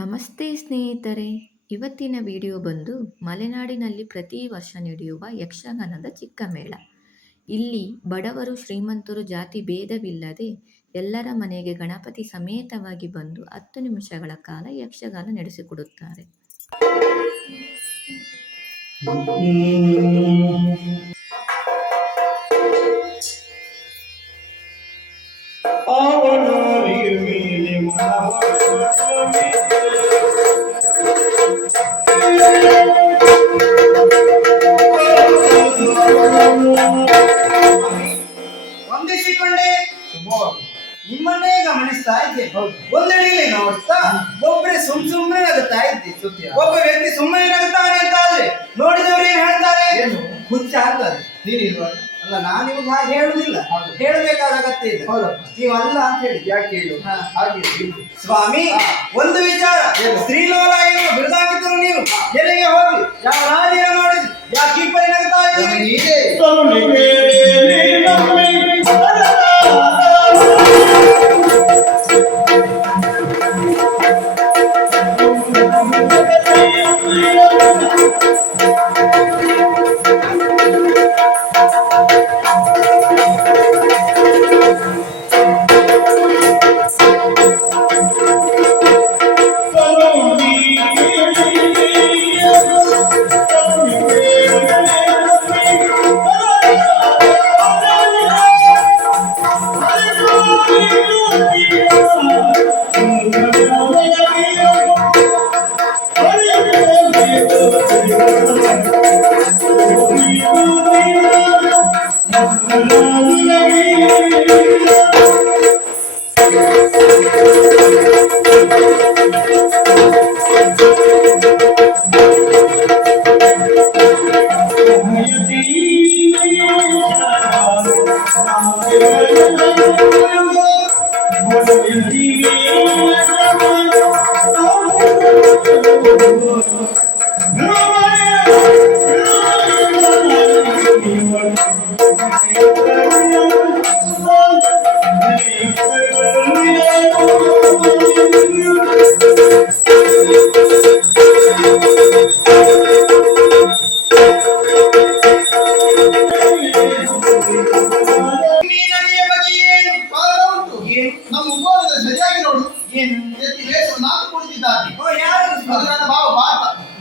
ನಮಸ್ತೆ ಸ್ನೇಹಿತರೆ. ಇವತ್ತಿನ ವಿಡಿಯೋ ಬಂದು ಮಲೆನಾಡಿನಲ್ಲಿ ಪ್ರತಿ ವರ್ಷ ನಡೆಯುವ ಯಕ್ಷಗಾನದ ಚಿಕ್ಕ ಮೇಳ. ಇಲ್ಲಿ ಬಡವರು ಶ್ರೀಮಂತರು ಜಾತಿ ಭೇದವಿಲ್ಲದೆ ಎಲ್ಲರ ಮನೆಗೆ ಗಣಪತಿ ಸಮೇತವಾಗಿ ಬಂದು 10 ನಿಮಿಷಗಳ ಕಾಲ ಯಕ್ಷಗಾನ ನಡೆಸಿಕೊಡುತ್ತಾರೆ. ಹೊಂದಿಸಿಕೊಂಡೆ ನಿಮ್ಮನ್ನೇ ಗಮನಿಸ್ತಾ ಇದ್ದೆ. ಒಂದೆಡೆಯಲ್ಲಿ ನೋಡ್ತಾ ಒಬ್ಬರೇ ಸುಮ್ಮನೆ ನಗುತ್ತಾ ಇದ್ದೆ. ಒಬ್ಬ ವ್ಯಕ್ತಿ ಸುಮ್ಮನೆ ನಗುತ್ತಾನೆ ಅಂತ ಆದ್ರೆ ನೋಡಿದವರು ಏನ್ ಹೇಳ್ತಾರೆ? ಹುಚ್ಚ ಅಂತಾರೆ. ನೀನಿಲ್ವಾ? ಅಲ್ಲ, ನಾನು ನಿಮ್ಗೆ ಹಾಗೆ ಹೇಳುದಿಲ್ಲ, ಹೇಳಬೇಕಾದ ಅಗತ್ಯ ಇದೆ. ನೀವು ಅಲ್ಲ ಅಂತ ಹೇಳಿ ಯಾಕೆ ಹೇಳು? ಹಾಗೆ ಸ್ವಾಮಿ, ಒಂದು ವಿಚಾರ, ಸ್ತ್ರೀಲೋಲ ಏನು ಬಿರುದಾಗಿದ್ದರು ನೀವು ಎಲ್ಲಿಗೆ ಹೋಗಿ ಯಾವ ರಾಜ್ಯ ನೋಡಿದ್ರು ಯಾಕೆ ಈ ಪರಿ ನಗುತ್ತಾ ಇದ್ದೀರಿ?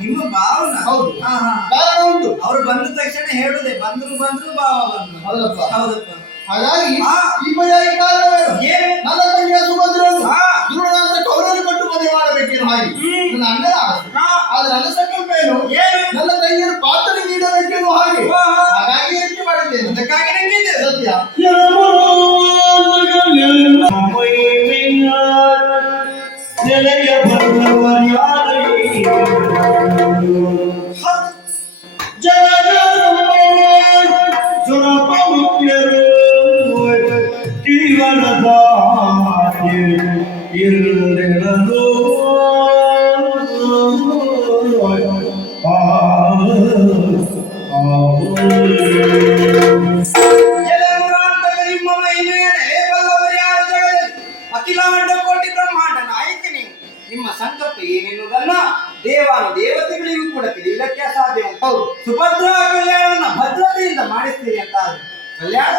ನಿಮ್ಮ ಭಾವನ ಅವರು ಬಂದ ತಕ್ಷಣ ಹೇಳುದೇ ಬಂದ್ರು ಭಾವ ಬಂದ್ರು. ಹೌದಪ್ಪ. ಹಾಗಾಗಿ ಈ ಮಳೆಯಾಗಿ ಕಾರಣವೇನು? ನನ್ನ ತಂಗಿಯ ಸುಭದ್ರನು ದುರುಳನಾದ ಕೌರವನು ಕೊಟ್ಟು ಮದುವೆ ಮಾಡಬೇಕೇನು? ಹಾಗೆ ನನ್ನ ಅಣ್ಣನ ಆದ್ರೆ ನನ್ನ ಸಂಕಲ್ಪ ಏನು? ನನ್ನ ತಂಗಿಯನ್ನು ಪಾತ್ರ ನೀಡಬೇಕೇನು? ಹಾಗೆ ಹಾಗಾಗಿ ಏರಿಕೆ ಮಾಡಿದ್ದೇನೆ. ಅದಕ್ಕಾಗಿ ನಂಗೆ ಸತ್ಯ ನಿಮ್ಮ ಸಂಕಲ್ಪ ಏನೆನ್ನುವುದನ್ನ ದೇವಾನು ದೇವತೆಗಳಿಗೂ ಕೂಡ ತಿಳಿಯಲಿಕ್ಕೆ ಅಸಾಧ್ಯ. ಸುಭದ್ರಾ ಕಲ್ಯಾಣವನ್ನ ಭದ್ರತೆಯಿಂದ ಮಾಡಿಸ್ತೀರಿ ಅಂತ ಆದ್ರೆ ಕಲ್ಯಾಣ